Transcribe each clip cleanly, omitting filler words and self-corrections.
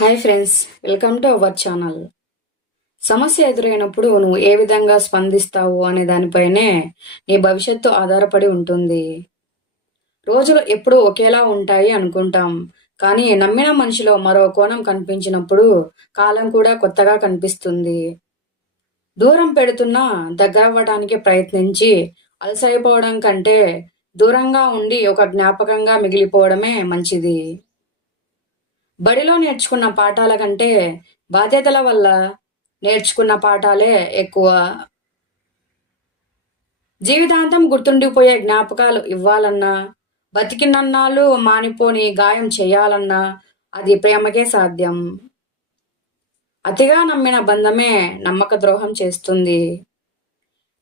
Hi friends, welcome to our channel. సమస్య ఎదురైనప్పుడు నువ్వు ఏ విధంగా స్పందిస్తావు అనే దానిపైనే నీ భవిష్యత్తు ఆధారపడి ఉంటుంది. రోజులు ఎప్పుడూ ఒకేలా ఉంటాయి అనుకుంటాం, కానీ నమ్మిన మనిషిలో మరో కోణం కనిపించినప్పుడు కాలం కూడా కొత్తగా కనిపిస్తుంది. దూరం పెడుతున్నా దగ్గరవ్వడానికి ప్రయత్నించి అలసైపోవడం కంటే దూరంగా ఉండి ఒక జ్ఞాపకంగా మిగిలిపోవడమే మంచిది. బడిలో నేర్చుకున్న పాఠాల కంటే బాధ్యతల వల్ల నేర్చుకున్న పాఠాలే ఎక్కువ. జీవితాంతం గుర్తుండిపోయే జ్ఞాపకాలు ఇవ్వాలన్నా, బతికినన్నాళ్ళు మానిపోని గాయం చేయాలన్నా అది ప్రేమకే సాధ్యం. అతిగా నమ్మిన బంధమే నమ్మక ద్రోహం చేస్తుంది.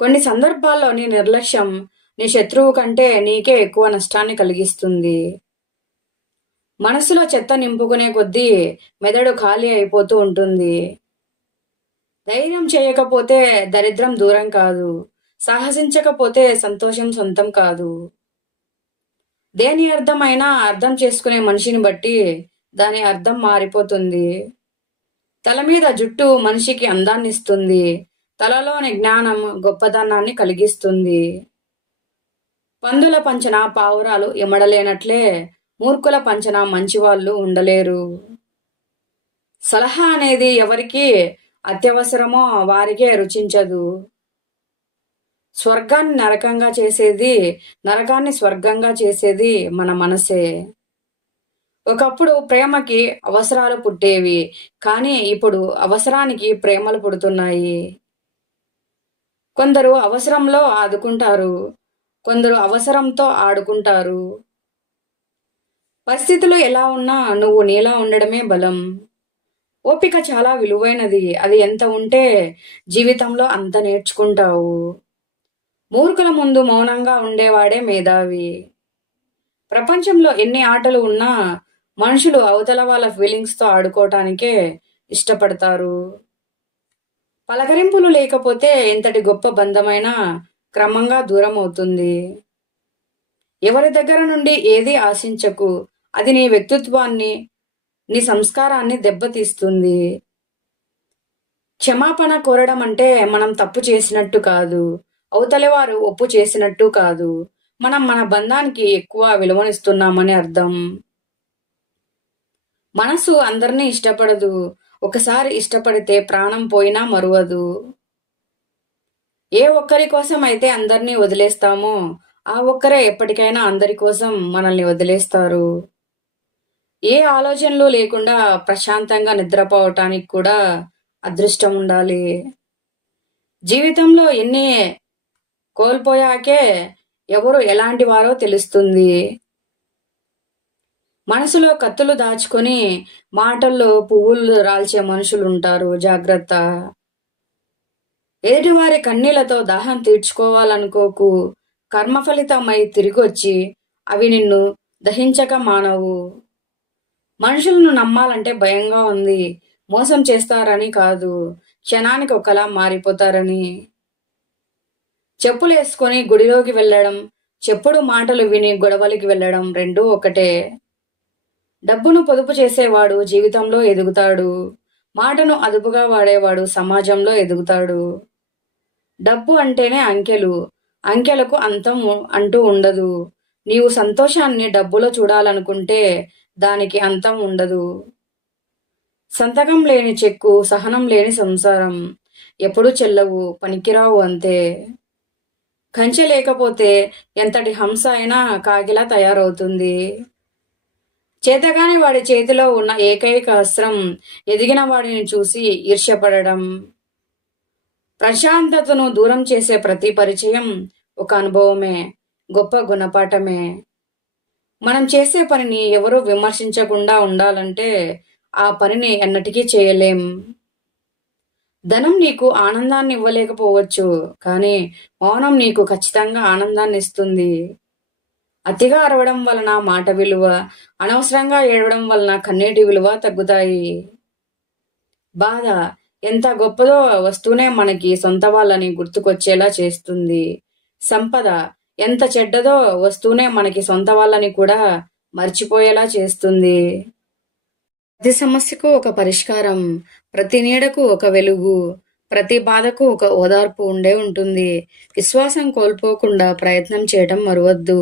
కొన్ని సందర్భాల్లో నీ నిర్లక్ష్యం నీ శత్రువు కంటే నీకే ఎక్కువ నష్టాన్ని కలిగిస్తుంది. మనసులో చెత్త నింపుకునే కొద్దీ మెదడు ఖాళీ అయిపోతూ ఉంటుంది. ధైర్యం చేయకపోతే దరిద్రం దూరం కాదు, సాహసించకపోతే సంతోషం సొంతం కాదు. దేని అర్థమైనా అర్థం చేసుకునే మనిషిని బట్టి దాని అర్థం మారిపోతుంది. తల మీద జుట్టు మనిషికి అందాన్నిస్తుంది, తలలోని జ్ఞానం గొప్పదనాన్ని కలిగిస్తుంది. పందుల పంచన పావురాలు ఇమడలేనట్లే మూర్ఖుల పంచన మంచివాళ్ళు ఉండలేరు. సలహా అనేది ఎవరికి అత్యవసరమో వారికే రుచించదు. స్వర్గాన్ని నరకంగా చేసేది, నరకాన్ని స్వర్గంగా చేసేది మన మనసే. ఒకప్పుడు ప్రేమకి అవసరాలు పుట్టేవి, కానీ ఇప్పుడు అవసరానికి ప్రేమలు పుడుతున్నాయి. కొందరు అవసరంలో ఆదుకుంటారు, కొందరు అవసరంతో ఆడుకుంటారు. పరిస్థితులు ఎలా ఉన్నా నువ్వు నీలా ఉండడమే బలం. ఓపిక చాలా విలువైనది, అది ఎంత ఉంటే జీవితంలో అంత నేర్చుకుంటావు. మూర్ఖుల ముందు మౌనంగా ఉండేవాడే మేధావి. ప్రపంచంలో ఎన్ని ఆటలు ఉన్నా మనుషులు అవతల వాళ్ళ ఫీలింగ్స్తో ఆడుకోవటానికే ఇష్టపడతారు. పలకరింపులు లేకపోతే ఎంతటి గొప్ప బంధమైనా క్రమంగా దూరం అవుతుంది. ఎవరి దగ్గర నుండి ఏది ఆశించకు, అది నీ వ్యక్తిత్వాన్ని, నీ సంస్కారాన్ని దెబ్బతీస్తుంది. క్షమాపణ కోరడం అంటే మనం తప్పు చేసినట్టు కాదు, అవతలి వారు ఒప్పు చేసినట్టు కాదు, మనం మన బంధానికి ఎక్కువ విలువనిస్తున్నామని అర్థం. మనసు అందరినీ ఇష్టపడదు, ఒకసారి ఇష్టపడితే ప్రాణం పోయినా మరువదు. ఏ ఒక్కరి కోసం అయితే అందరినీ వదిలేస్తామో ఆ ఒక్కరే ఎప్పటికైనా అందరి కోసం మనల్ని వదిలేస్తారు. ఏ ఆలోచనలు లేకుండా ప్రశాంతంగా నిద్రపోవటానికి కూడా అదృష్టం ఉండాలి. జీవితంలో ఎన్ని కోల్పోయాకే ఎవరు ఎలాంటి వారో తెలుస్తుంది. మనసులో కత్తులు దాచుకొని మాటల్లో పువ్వులు రాల్చే మనుషులు ఉంటారు, జాగ్రత్త. ఎదుటివారి కన్నీళ్లతో దాహం తీర్చుకోవాలనుకోకు, కర్మఫలితమై తిరిగొచ్చి అవి నిన్ను దహించక మానవు. మనుషులను నమ్మాలంటే భయంగా ఉంది, మోసం చేస్తారని కాదు, క్షణానికి ఒకలా మారిపోతారని. చెప్పులేసుకొని గుడిలోకి వెళ్ళడం, చెప్పుడు మాటలు విని గొడవలకి వెళ్ళడం రెండూ ఒకటే. డబ్బును పొదుపు చేసేవాడు జీవితంలో ఎదుగుతాడు, మాటను అదుపుగా వాడేవాడు సమాజంలో ఎదుగుతాడు. డబ్బు అంటేనే అంకెలు, అంకెలకు అంతం అంటూ ఉండదు. నీవు సంతోషాన్ని డబ్బులో చూడాలనుకుంటే దానికి అంతం ఉండదు. సంతకం లేని చెక్కు, సహనం లేని సంసారం ఎప్పుడూ చెల్లవు, పనికిరావు అంతే. కంచె లేకపోతే ఎంతటి హంస అయినా కాకిలా తయారవుతుంది. చేతగాని వాడి చేతిలో ఉన్న ఏకైక అస్త్రం ఎదిగిన వాడిని చూసి ఈర్ష్యపడడం. ప్రశాంతతను దూరం చేసే ప్రతి పరిచయం ఒక అనుభవమే, గొప్ప గుణపాఠమే. మనం చేసే పనిని ఎవరూ విమర్శించకుండా ఉండాలంటే ఆ పనిని ఎన్నటికీ చేయలేం. ధనం నీకు ఆనందాన్ని ఇవ్వలేకపోవచ్చు, కానీ మౌనం నీకు ఖచ్చితంగా ఆనందాన్ని ఇస్తుంది. అతిగా అరవడం వలన మాట విలువ, అనవసరంగా ఏడవడం వలన కన్నీటి విలువ తగ్గుతాయి. బాధ ఎంత గొప్పదో వస్తూనే మనకి సొంత వాళ్ళని గుర్తుకొచ్చేలా చేస్తుంది. సంపద ఎంత చెడ్డదో వస్తూనే మనకి సొంత వాళ్ళని కూడా మర్చిపోయేలా చేస్తుంది. ప్రతి సమస్యకు ఒక పరిష్కారం, ప్రతి నీడకు ఒక వెలుగు, ప్రతి బాధకు ఒక ఓదార్పు ఉండే ఉంటుంది. విశ్వాసం కోల్పోకుండా ప్రయత్నం చేయటం మరువద్దు.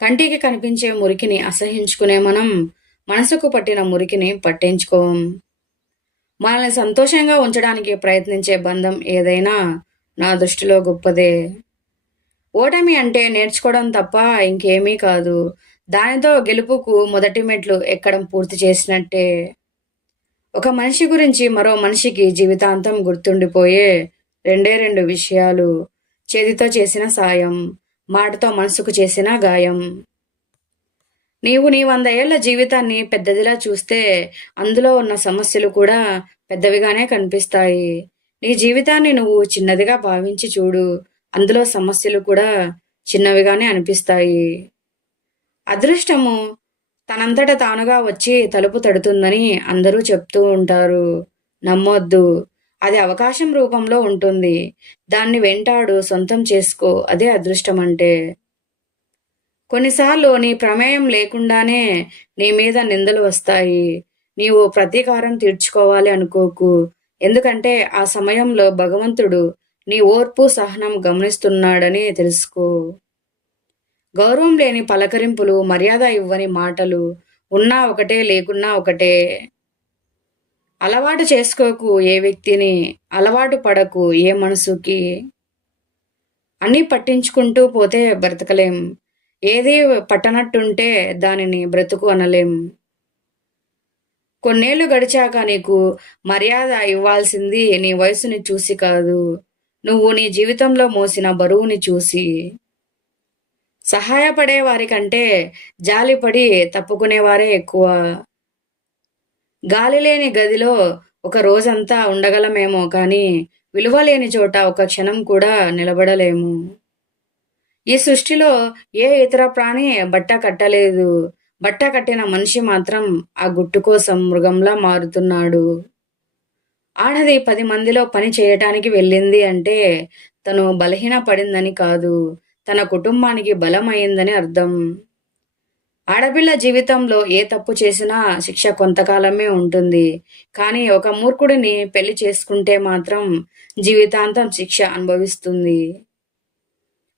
కంటికి కనిపించే మురికిని అసహించుకునే మనం, మనసుకు పట్టిన మురికిని పట్టించుకోం. మనల్ని సంతోషంగా ఉంచడానికి ప్రయత్నించే బంధం ఏదైనా నా దృష్టిలో గొప్పదే. ఓటమి అంటే నేర్చుకోవడం తప్ప ఇంకేమీ కాదు. దానితో గెలుపుకు మొదటి మెట్లు ఎక్కడం పూర్తి చేసినట్టే. ఒక మనిషి గురించి మరో మనిషికి జీవితాంతం గుర్తుండిపోయే రెండే రెండు విషయాలు: చేతితో చేసిన సాయం, మాటతో మనసుకు చేసిన గాయం. నీవు నీ 100 ఏళ్ల జీవితాన్ని పెద్దదిలా చూస్తే అందులో ఉన్న సమస్యలు కూడా పెద్దవిగానే కనిపిస్తాయి. నీ జీవితాన్ని నువ్వు చిన్నదిగా భావించి చూడు, అందులో సమస్యలు కూడా చిన్నవిగానే అనిపిస్తాయి. అదృష్టము తనంతట తానుగా వచ్చి తలుపు తడుతుందని అందరూ చెప్తూ ఉంటారు. నమ్మొద్దు. అది అవకాశం రూపంలో ఉంటుంది. దాన్ని వెంటాడు, సొంతం చేసుకో. అదే అదృష్టం అంటే. కొన్నిసార్లు నీ ప్రమేయం లేకుండానే నీ మీద నిందలు వస్తాయి. నీవు ప్రతీకారం తీర్చుకోవాలి అనుకోకు. ఎందుకంటే ఆ సమయంలో భగవంతుడు నీ ఓర్పు, సహనం గమనిస్తున్నాడని తెలుసుకో. గౌరవం లేని పలకరింపులు, మర్యాద ఇవ్వని మాటలు, ఉన్నా ఒకటే లేకున్నా ఒకటే. అలవాటు చేసుకోకు ఏ వ్యక్తిని, అలవాటు పడకు ఏ మనసుకి. అన్నీ పట్టించుకుంటూ పోతే బ్రతకలేం. ఏది పట్టనట్టుంటే దానిని బ్రతుకు అనలేం. కొన్నేళ్లు గడిచాక నీకు మర్యాద ఇవ్వాల్సింది నీ వయసుని చూసి కాదు, నువ్వు నీ జీవితంలో మోసిన బరువుని చూసి. సహాయపడే వారికంటే జాలిపడి తప్పుకునేవారే ఎక్కువ. గాలి లేని గదిలో ఒక రోజంతా ఉండగలమేమో కానీ విలువలేని చోట ఒక క్షణం కూడా నిలబడలేము. ఈ సృష్టిలో ఏ ఇతర ప్రాణి బట్ట కట్టలేదు. బట్ట కట్టిన మనిషి మాత్రం ఆ గుట్టు కోసం మృగంలా మారుతున్నాడు. ఆడది 10 మందిలో పని చేయటానికి వెళ్ళింది అంటే తను బలహీన పడిందని కాదు, తన కుటుంబానికి బలం అయిందని అర్థం. ఆడపిల్ల జీవితంలో ఏ తప్పు చేసినా శిక్ష కొంతకాలమే ఉంటుంది. కానీ ఒక మూర్ఖుడిని పెళ్లి చేసుకుంటే మాత్రం జీవితాంతం శిక్ష అనుభవిస్తుంది.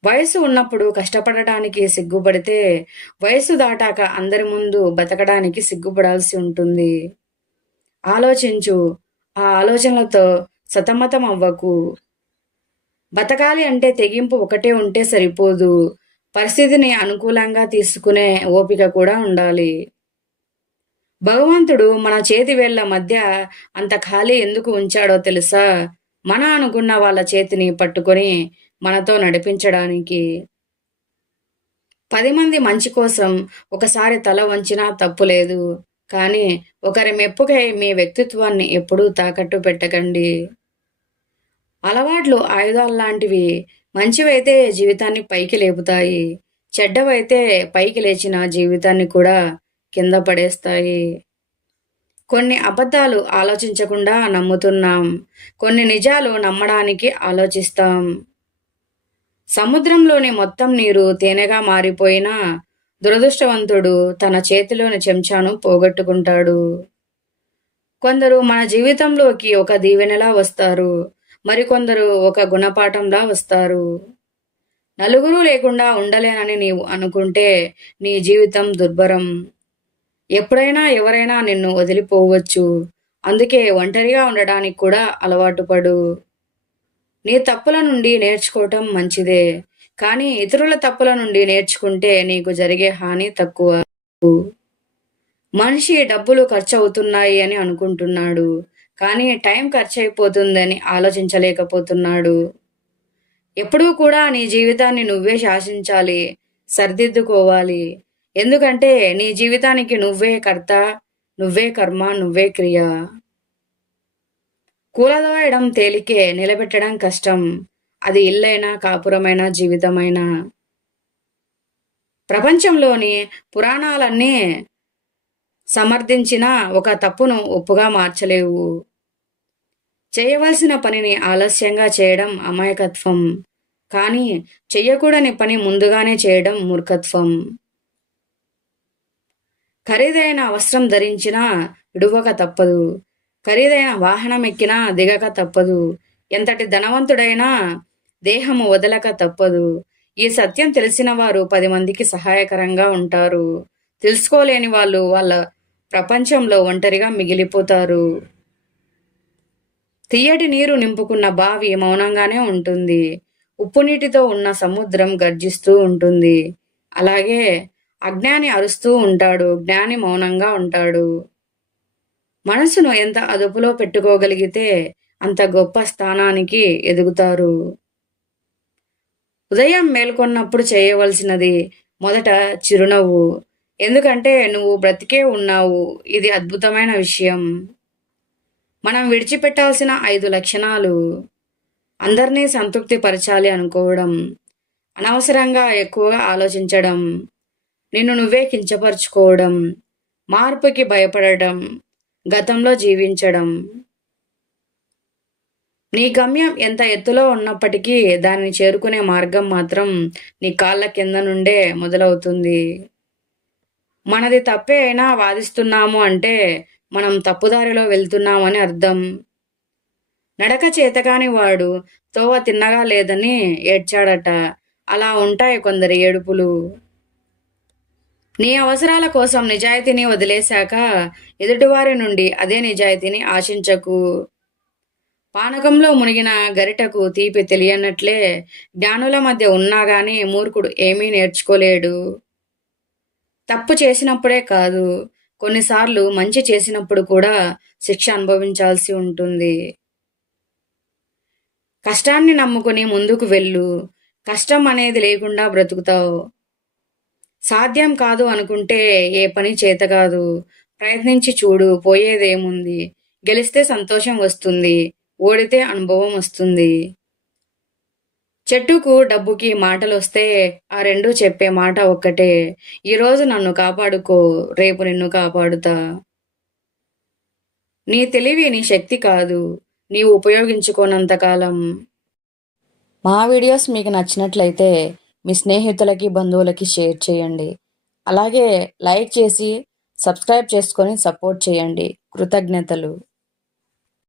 వయసు ఉన్నప్పుడు కష్టపడటానికి సిగ్గుపడితే వయసు దాటాక అందరి ముందు బతకడానికి సిగ్గుపడాల్సి ఉంటుంది. ఆలోచించు. ఆ ఆలోచనలతో సతమతం అవ్వకు. బతకాలి అంటే తెగింపు ఒకటే ఉంటే సరిపోదు. పరిస్థితిని అనుకూలంగా తీసుకునే ఓపిక కూడా ఉండాలి. భగవంతుడు మన చేతి వేళ్ల మధ్య అంత ఖాళీ ఎందుకు ఉంచాడో తెలుసా? మన అనుకున్న వాళ్ళ చేతిని పట్టుకొని మనతో నడిపించడానికి. 10 మంది మంచి కోసం ఒకసారి తల వంచినా తప్పులేదు. కానీ ఒకరి మెప్పుకై మీ వ్యక్తిత్వాన్ని ఎప్పుడూ తాకట్టు పెట్టకండి. అలవాట్లు ఆయుధాల్లాంటివి. మంచివైతే జీవితాన్ని పైకి లేపుతాయి. చెడ్డవైతే పైకి లేచిన జీవితాన్ని కూడా కింద పడేస్తాయి. కొన్ని అబద్ధాలు ఆలోచించకుండా నమ్ముతున్నాం. కొన్ని నిజాలు నమ్మడానికి ఆలోచిస్తాం. సముద్రంలోని మొత్తం నీరు తేనెగా మారిపోయినా దురదృష్టవంతుడు తన చేతిలోని చెంచాను పోగొట్టుకుంటాడు. కొందరు మన జీవితంలోకి ఒక దీవెనలా వస్తారు. మరికొందరు ఒక గుణపాఠంలా వస్తారు. నలుగురు లేకుండా ఉండలేనని నీవు అనుకుంటే నీ జీవితం దుర్భరం. ఎప్పుడైనా ఎవరైనా నిన్ను వదిలిపోవచ్చు. అందుకే ఒంటరిగా ఉండడానికి కూడా అలవాటు పడు. నీ తప్పుల నుండి నేర్చుకోవటం మంచిదే. కానీ ఇతరుల తప్పుల నుండి నేర్చుకుంటే నీకు జరిగే హాని తక్కువ. మనిషి డబ్బులు ఖర్చు అవుతున్నాయి అని అనుకుంటున్నాడు. కానీ టైం ఖర్చు అయిపోతుందని ఆలోచించలేకపోతున్నాడు. ఎప్పుడూ కూడా నీ జీవితాన్ని నువ్వే శాసించాలి, సరిదిద్దుకోవాలి. ఎందుకంటే నీ జీవితానికి నువ్వే కర్త, నువ్వే కర్మ, నువ్వే క్రియ. కూలదోయడం తేలికే, నిలబెట్టడం కష్టం. అది ఇల్లైనా, కాపురమైనా, జీవితమైనా. ప్రపంచంలోని పురాణాలన్నీ సమర్థించిన ఒక తప్పును ఒప్పుగా మార్చలేవు. చేయవలసిన పనిని ఆలస్యంగా చేయడం అమాయకత్వం. కానీ చెయ్యకూడని పని ముందుగానే చేయడం మూర్ఖత్వం. ఖరీదైన వస్త్రం ధరించినా విడువక తప్పదు. ఖరీదైన వాహనం ఎక్కినా దిగక తప్పదు. ఎంతటి ధనవంతుడైనా దేహము వదలక తప్పదు. ఈ సత్యం తెలిసిన వారు 10 మందికి సహాయకరంగా ఉంటారు. తెలుసుకోలేని వాళ్ళు వాళ్ళ ప్రపంచంలో ఒంటరిగా మిగిలిపోతారు. తియ్యటి నీరు నింపుకున్న బావి మౌనంగానే ఉంటుంది. ఉప్పు నీటితో ఉన్న సముద్రం గర్జిస్తూ ఉంటుంది. అలాగే అజ్ఞాని అరుస్తూ ఉంటాడు, జ్ఞాని మౌనంగా ఉంటాడు. మనసును ఎంత అదుపులో పెట్టుకోగలిగితే అంత గొప్ప స్థానానికి ఎదుగుతారు. ఉదయం మేల్కొన్నప్పుడు చేయవలసినది మొదట చిరునవ్వు. ఎందుకంటే నువ్వు బ్రతికే ఉన్నావు. ఇది అద్భుతమైన విషయం. మనం విడిచిపెట్టాల్సిన 5 లక్షణాలు: అందరినీ సంతృప్తి పరచాలి అనుకోవడం, అనవసరంగా ఎక్కువగా ఆలోచించడం, నిన్ను నువ్వే కించపరుచుకోవడం, మార్పుకి భయపడడం, గతంలో జీవించడం. నీ గమ్యం ఎంత ఎత్తులో ఉన్నప్పటికీ దానిని చేరుకునే మార్గం మాత్రం నీ కాళ్ళ కింద నుండే మొదలవుతుంది. మనది తప్పే అయినా వాదిస్తున్నాము అంటే మనం తప్పుదారిలో వెళ్తున్నామని అర్థం. నడక చేతకాని వాడు తోవ తిన్నగా లేదని ఏడ్చాడట. అలా ఉంటాయి కొందరి ఏడుపులు. నీ అవసరాల కోసం నిజాయితీని వదిలేశాక ఎదుటివారి నుండి అదే నిజాయితీని ఆశించకు. పానకంలో మునిగిన గరిటకు తీపి తెలియనట్లే జ్ఞానుల మధ్య ఉన్నా గాని మూర్ఖుడు ఏమీ నేర్చుకోలేడు. తప్పు చేసినప్పుడే కాదు, కొన్నిసార్లు మంచి చేసినప్పుడు కూడా శిక్ష అనుభవించాల్సి ఉంటుంది. కష్టాన్ని నమ్ముకుని ముందుకు వెళ్ళు. కష్టం అనేది లేకుండా బ్రతుకుతావు. సాధ్యం కాదు అనుకుంటే ఏ పని చేత కాదు. ప్రయత్నించి చూడు, పోయేదేముంది. గెలిస్తే సంతోషం వస్తుంది, ఓడితే అనుభవం వస్తుంది. చెట్టుకు డబ్బుకి మాటలొస్తే ఆ రెండూ చెప్పే మాట ఒక్కటే: ఈరోజు నన్ను కాపాడుకో, రేపు నిన్ను కాపాడుతా. నీ తెలివి నీ శక్తి కాదు, నీవు ఉపయోగించుకోనంతకాలం. మా వీడియోస్ మీకు నచ్చినట్లయితే మీ స్నేహితులకి, బంధువులకి షేర్ చేయండి. అలాగే లైక్ చేసి సబ్స్క్రైబ్ చేసుకొని సపోర్ట్ చేయండి. కృతజ్ఞతలు.